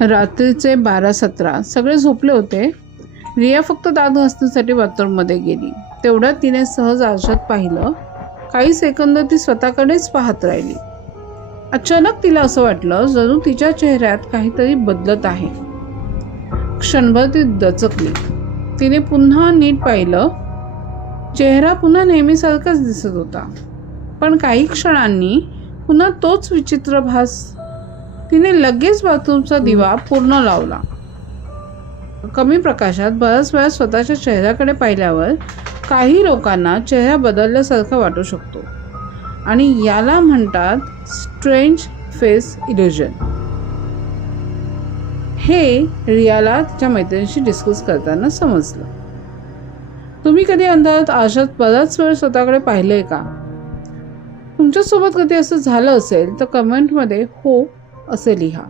रात्रीचे 12:17 सगळे झोपले होते. रिया फक्त दात घासण्यासाठी बाथरूममध्ये गेली. तेवढ्यात तिने सहज आरशात पाहिलं. काही सेकंद ती स्वतःकडेच पाहत राहिली. अचानक तिला असं वाटलं जणू तिच्या चेहऱ्यात काहीतरी बदलत आहे. क्षणभर ती दचकली. तिने पुन्हा नीट पाहिलं. चेहरा पुन्हा नेहमीसारखाच दिसत होता, पण काही क्षणांनी पुन्हा तोच विचित्र भास. तिने लगेच बाथरूमचा दिवा पूर्ण लावला. कमी प्रकाशात बऱ्याच वेळा स्वतःच्या चेहऱ्याकडे पाहिल्यावर काही लोकांना चेहरा बदलल्यासारखा वाटू शकतो आणि याला म्हणतात स्ट्रेंज फेस इल्युजन. हे रियाला तिच्या मैत्रिणीशी डिस्कस करताना समजलं. तुम्ही कधी अंधारात आरशात बराच वेळ स्वतःकडे पाहिलंय का? तुमच्यासोबत कधी असं झालं असेल तर कमेंटमध्ये हो असे लिहा.